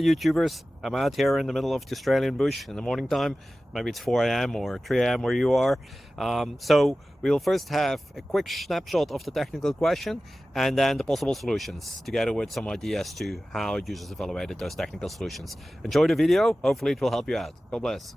YouTubers. I'm out here in the middle of the Australian bush in the morning time. Maybe it's 4 a.m. or 3 a.m. where you are. So we'll first have a quick snapshot of the technical question and then the possible solutions, together with some ideas to how users evaluated those technical solutions. Enjoy the video. Hopefully it will help you out. God bless.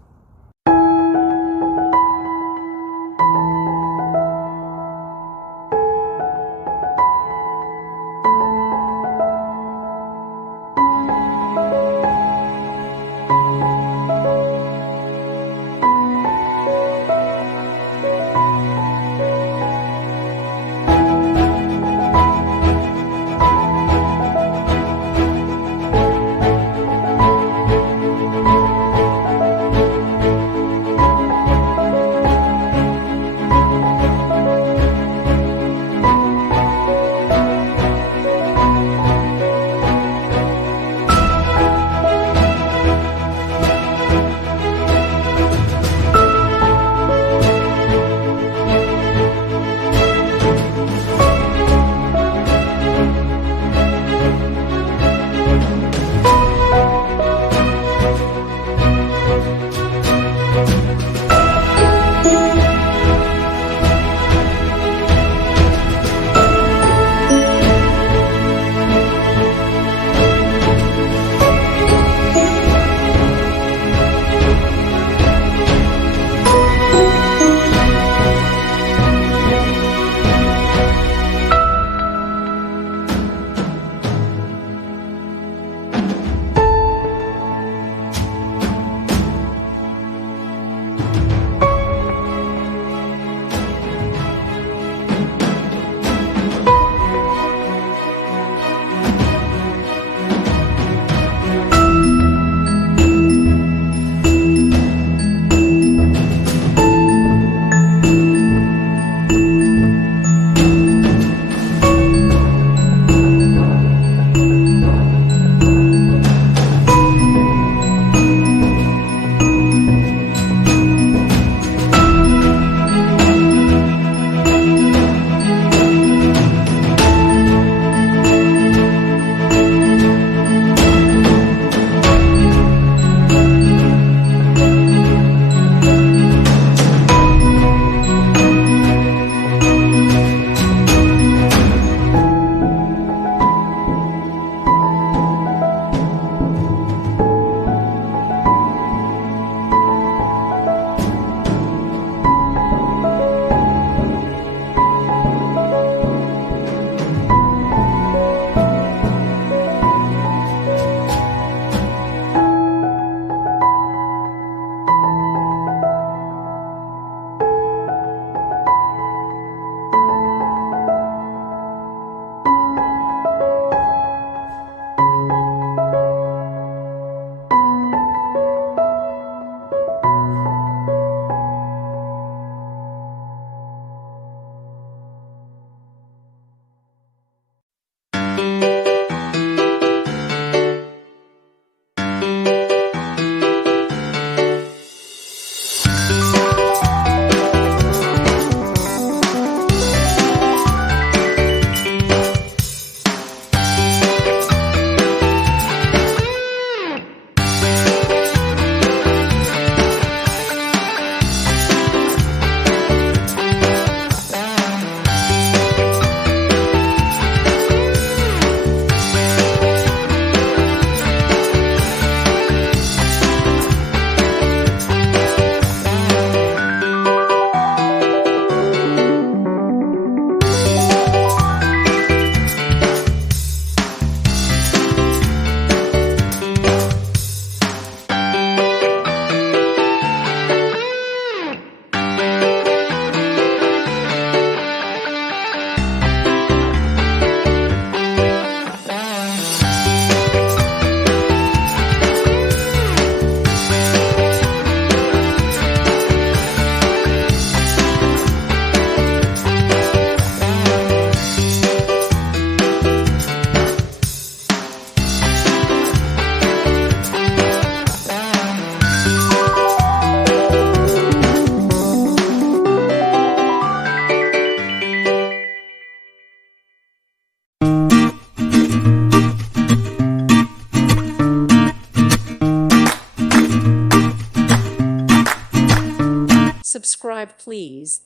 Subscribe, please.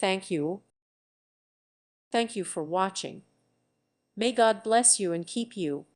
Thank you. Thank you for watching. May God bless you and keep you.